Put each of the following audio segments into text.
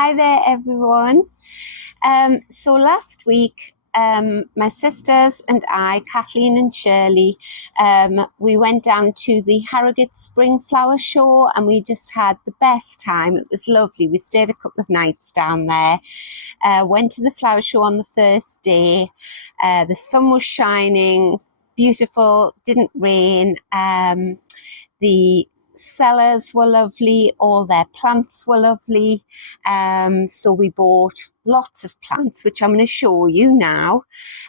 Hi there, everyone. So last week, my sisters and I, Kathleen and Shirley, we went down to the Harrogate Flower Show and we just had the best time. It was lovely. We stayed a couple of nights down there. Went to the flower show on the first day. The sun was shining, beautiful, didn't rain. The sellers were lovely, all their plants were lovely. So we bought lots of plants, which I'm going to show you now.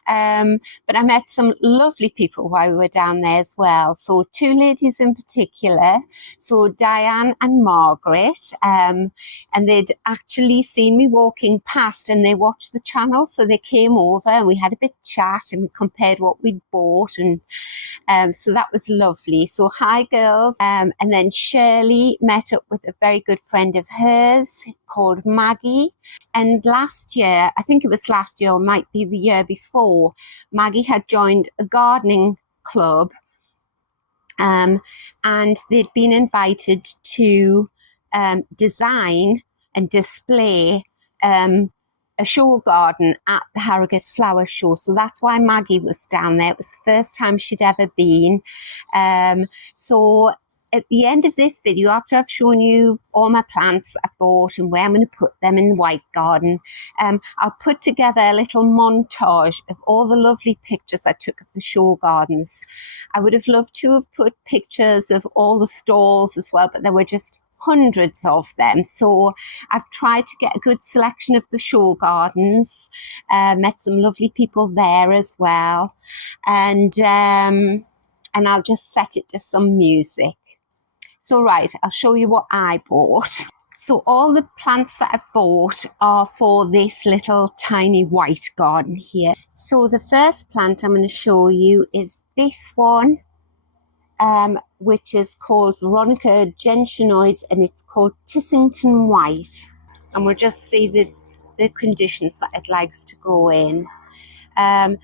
But I met some lovely people while we were down there as well. So two ladies in particular, so Diane and Margaret, and they'd actually seen me walking past and they watched the channel. So they came over and we had a bit of chat and we compared what we'd bought, and so that was lovely. So hi girls. And then Shirley met up with a very good friend of hers called Maggie. And last year, I think it was last year or might be the year before, Maggie had joined a gardening club, and they'd been invited to design and display a show garden at the Harrogate Flower Show. So that's why Maggie was down there. It was the first time she'd ever been. So at the end of this video, after I've shown you all my plants I've bought and where I'm going to put them in the white garden, I'll put together a little montage of all the lovely pictures I took of the show gardens. I would have loved to have put pictures of all the stalls as well, but there were just hundreds of them. So I've tried to get a good selection of the show gardens, met some lovely people there as well. And I'll just set it to some music. So right, I'll show you what I bought. So all the plants that I've bought are for this little tiny white garden here. So the first plant I'm going to show you is this one, which is called Veronica gentianoides, and it's called Tissington White. And we'll just see the conditions that it likes to grow in.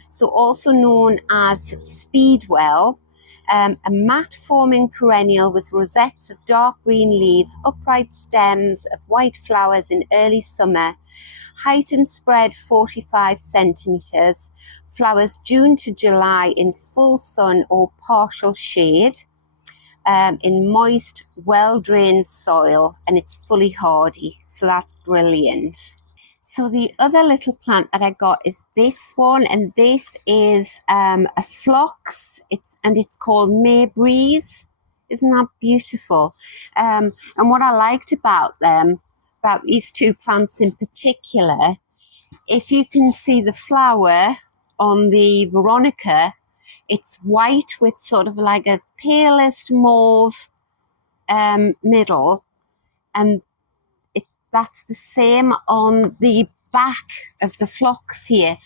So also known as Speedwell. A mat-forming perennial with rosettes of dark green leaves, upright stems of white flowers in early summer, height and spread 45 centimetres, flowers June to July in full sun or partial shade, in moist, well-drained soil, and it's fully hardy, so that's brilliant. So the other little plant that I got is this one, and this is a phlox. It's called May Breeze. Isn't that beautiful? And what I liked about these two plants in particular, if you can see the flower on the Veronica, it's white with sort of like a palest mauve middle, and that's the same on the back of the phlox here.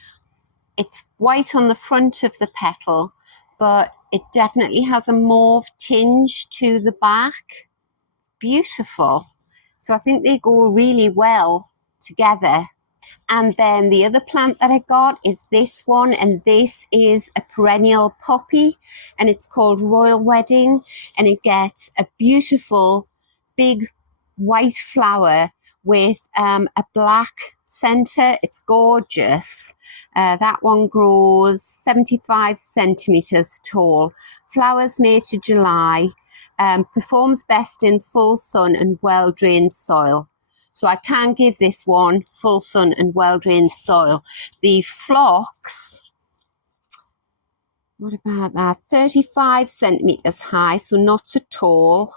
It's white on the front of the petal, but it definitely has a mauve tinge to the back. It's beautiful. So I think they go really well together. And then the other plant that I got is this one, and this is a perennial poppy, and it's called Royal Wedding, and it gets a beautiful big white flower with a black center. It's gorgeous. That one grows 75 centimeters tall. Flowers May to July. Performs best in full sun and well-drained soil. So I can give this one full sun and well-drained soil. The phlox, what about that? 35 centimeters high, so not so tall.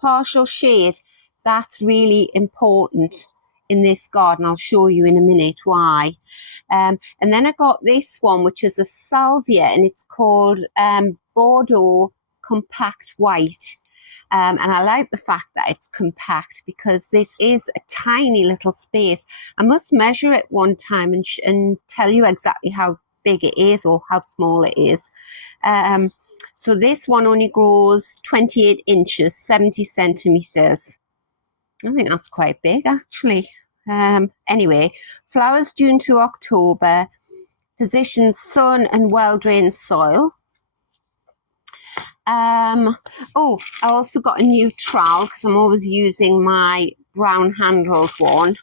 Partial shade, that's really important in this garden. I'll show you in a minute why. And then I got this one, which is a salvia, and it's called Bordeaux Compact White. And I like the fact that it's compact because this is a tiny little space. I must measure it one time and tell you exactly how big it is or how small it is. So this one only grows 28 inches, 70 centimeters. I think that's quite big, actually. Anyway, flowers June to October, positions sun and well-drained soil. Oh, I also got a new trowel because I'm always using my brown handled one.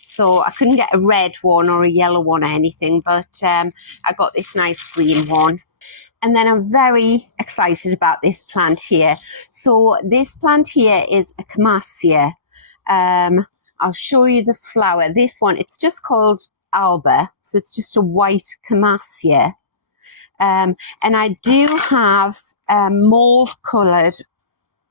So I couldn't get a red one or a yellow one or anything, but I got this nice green one. And then I'm very excited about this plant here. So this plant here is a Kamassia. I'll show you the flower. This one, it's just called Alba. So it's just a white Kamassia. And I do have mauve coloured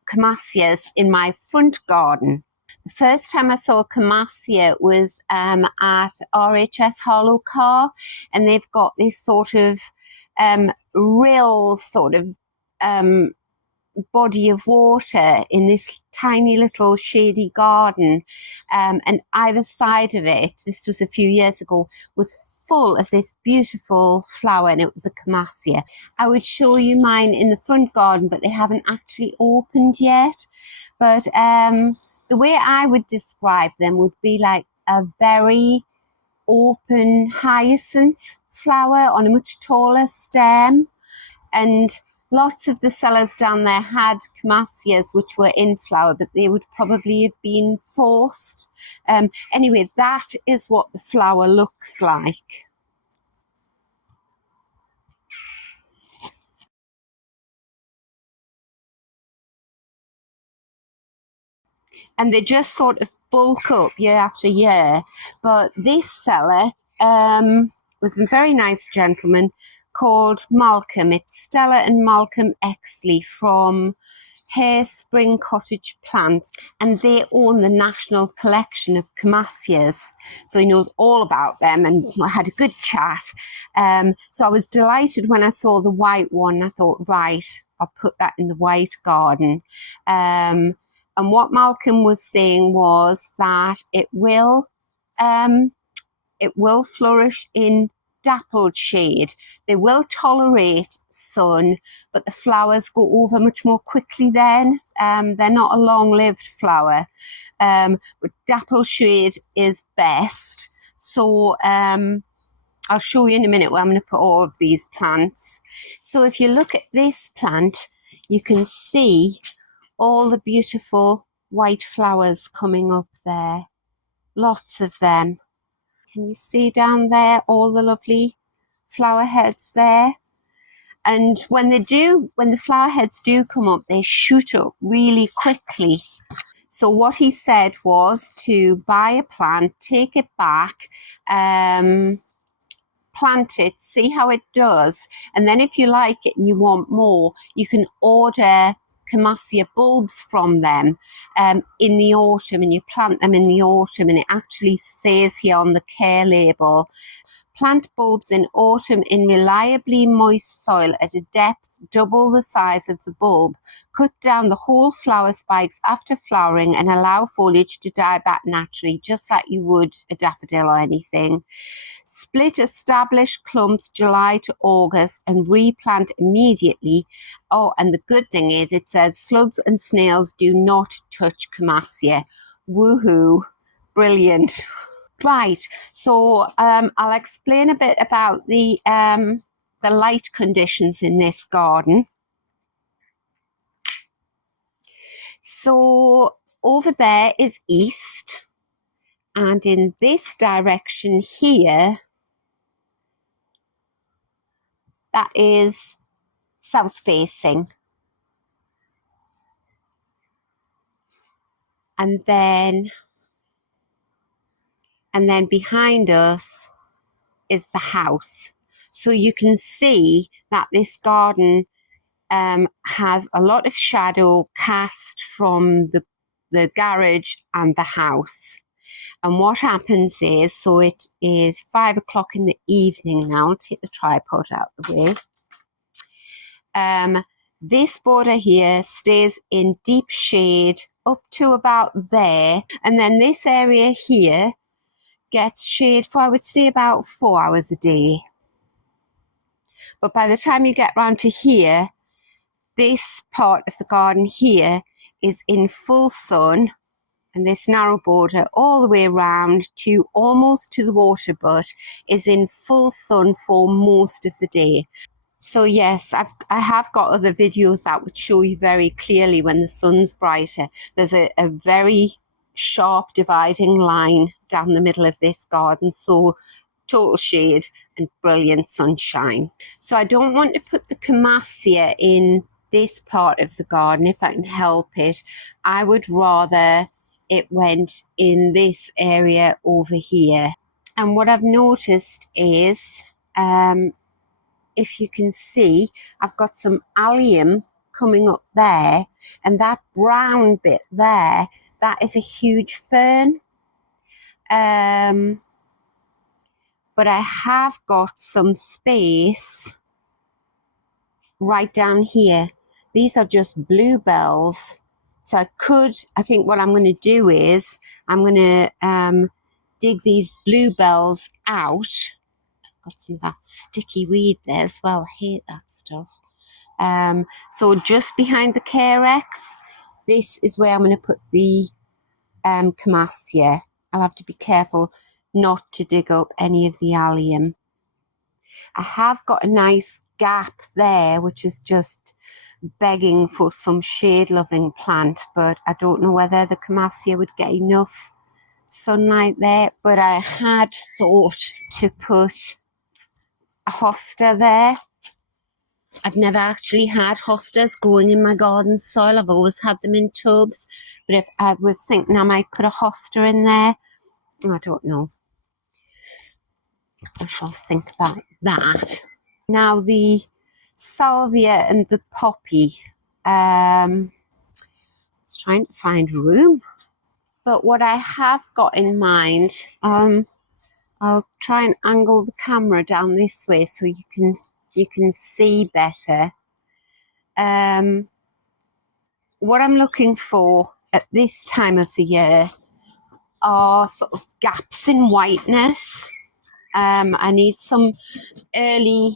Kamassias in my front garden. The first time I saw a Kamassia was at RHS Harlow Car, and they've got this sort of real sort of body of water in this tiny little shady garden, and either side of it, this was a few years ago, was full of this beautiful flower, and it was a Kamassia. I would show you mine in the front garden, but they haven't actually opened yet. But the way I would describe them would be like a very open hyacinth flower on a much taller stem. And lots of the sellers down there had Kamassias which were in flower, but they would probably have been forced. Anyway, that is what the flower looks like. And they just sort of bulk up year after year. But this seller was a very nice gentleman called Malcolm. It's Stella and Malcolm Exley from Hare Spring Cottage Plants, and they own the national collection of Kamassias, so he knows all about them, and I had a good chat. So I was delighted when I saw the white one. I thought, right, I'll put that in the white garden. And what Malcolm was saying was that it will flourish in dappled shade. They will tolerate sun, but the flowers go over much more quickly then. They're not a long-lived flower, but dappled shade is best. So I'll show you in a minute where I'm going to put all of these plants. So if you look at this plant, you can see all the beautiful white flowers coming up there. Lots of them. Can you see down there all the lovely flower heads there? And when the flower heads do come up, they shoot up really quickly. So what he said was to buy a plant, take it back, plant it, see how it does. And then if you like it and you want more, you can order Kamassia bulbs from them in the autumn, and you plant them in the autumn, and it actually says here on the care label, plant bulbs in autumn in reliably moist soil at a depth double the size of the bulb. Cut down the whole flower spikes after flowering and allow foliage to die back naturally, just like you would a daffodil or anything. Split established clumps July to August and replant immediately. Oh, and the good thing is it says slugs and snails do not touch Kamassia. Woohoo. Brilliant. Right, so I'll explain a bit about the light conditions in this garden. So over there is east, and in this direction here, that is south facing. And then behind us is the house. So you can see that this garden has a lot of shadow cast from the garage and the house. And what happens is, so it is 5 o'clock in the evening now. I'll take the tripod out of the way. This border here stays in deep shade up to about there. And then this area here gets shade for, I would say, about 4 hours a day. But by the time you get round to here, this part of the garden here is in full sun, and this narrow border all the way around to almost to the water butt is in full sun for most of the day. So yes, I have got other videos that would show you very clearly when the sun's brighter. There's a very sharp dividing line down the middle of this garden, so total shade and brilliant sunshine. So I don't want to put the Kamassia in this part of the garden if I can help it. I would rather it went in this area over here. And what I've noticed is, if you can see, I've got some allium coming up there, and that brown bit there, that is a huge fern. But I have got some space right down here. These are just bluebells. So I think what I'm going to do is I'm going to dig these bluebells out. Got some of that sticky weed there as well. I hate that stuff. So just behind the Carex, this is where I'm going to put the Kamassia. I'll have to be careful not to dig up any of the allium. I have got a nice gap there, which is just begging for some shade-loving plant, but I don't know whether the Kamassia would get enough sunlight there. But I had thought to put a hosta there. I've never actually had hostas growing in my garden soil. I've always had them in tubs, but if I was thinking I might put a hosta in there, I don't know. I shall think about that. Now the salvia and the poppy. It's trying to find room. But what I have got in mind, I'll try and angle the camera down this way so you can see better. What I'm looking for at this time of the year are sort of gaps in whiteness. I need some early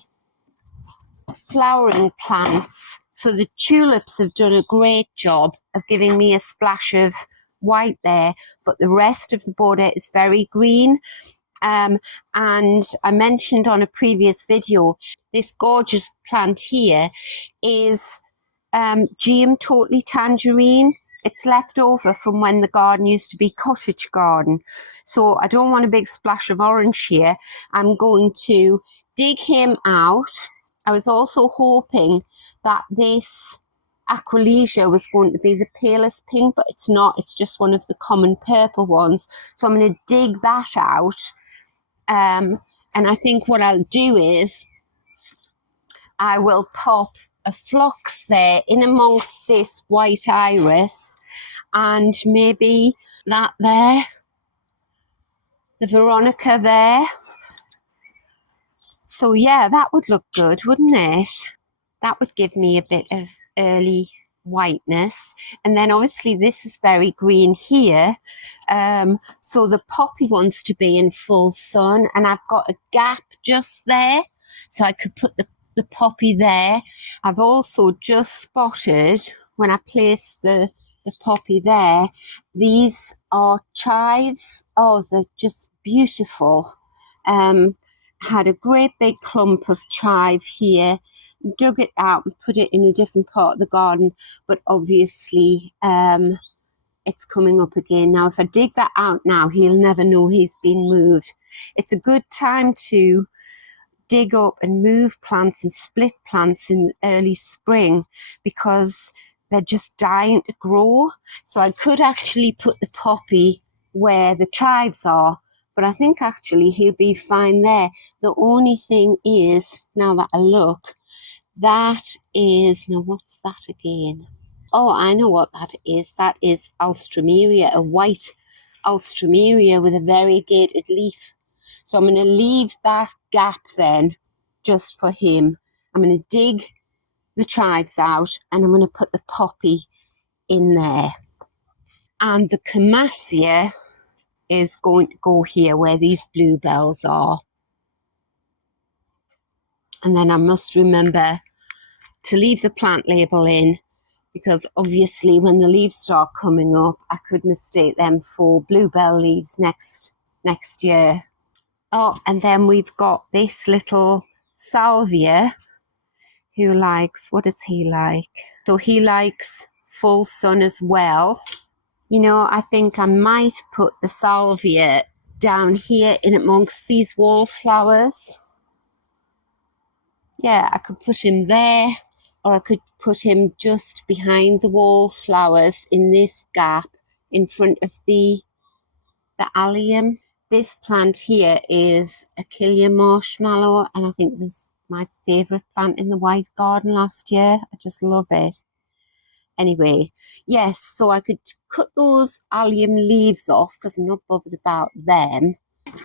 flowering plants. So the tulips have done a great job of giving me a splash of white there, but the rest of the border is very green. And I mentioned on a previous video, this gorgeous plant here is GM Totally Tangerine. It's left over from when the garden used to be cottage garden. So I don't want a big splash of orange here. I'm going to dig him out. I was also hoping that this Aqualesia was going to be the palest pink, but it's not. It's just one of the common purple ones. So I'm going to dig that out. And I think what I'll do is I will pop a phlox there in amongst this white iris, and maybe that there, the Veronica there. So yeah, that would look good, wouldn't it? That would give me a bit of early whiteness. And then obviously this is very green here. So the poppy wants to be in full sun, and I've got a gap just there. So I could put the poppy there. I've also just spotted, when I place the poppy there, these are chives. Oh, they're just beautiful. Had a great big clump of chive here, dug it out and put it in a different part of the garden, but obviously it's coming up again. Now if I dig that out now, he'll never know he's been moved. It's a good time to dig up and move plants and split plants in early spring, because they're just dying to grow. So I could actually put the poppy where the chives are, but I think actually he'll be fine there. The only thing is, now that I look, that is, now what's that again? Oh, I know what that is. That is Alstroemeria, a white Alstroemeria with a variegated leaf. So I'm going to leave that gap then just for him. I'm going to dig the chives out and I'm going to put the poppy in there. And the Kamassia is going to go here where these bluebells are. And then I must remember to leave the plant label in, because obviously when the leaves start coming up, I could mistake them for bluebell leaves next year. Oh, and then we've got this little salvia. who likes, what does he like? So he likes full sun as well. You know, I think I might put the salvia down here in amongst these wallflowers. Yeah, I could put him there, or I could put him just behind the wallflowers in this gap in front of the allium. This plant here is Achillea marshmallow, and I think it was my favourite plant in the white garden last year. I just love it. Anyway, yes, so I could cut those allium leaves off because I'm not bothered about them.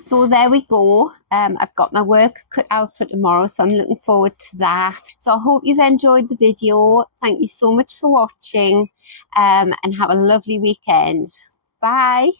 So there we go. I've got my work cut out for tomorrow, so I'm looking forward to that. So I hope you've enjoyed the video. Thank you so much for watching, and have a lovely weekend. Bye.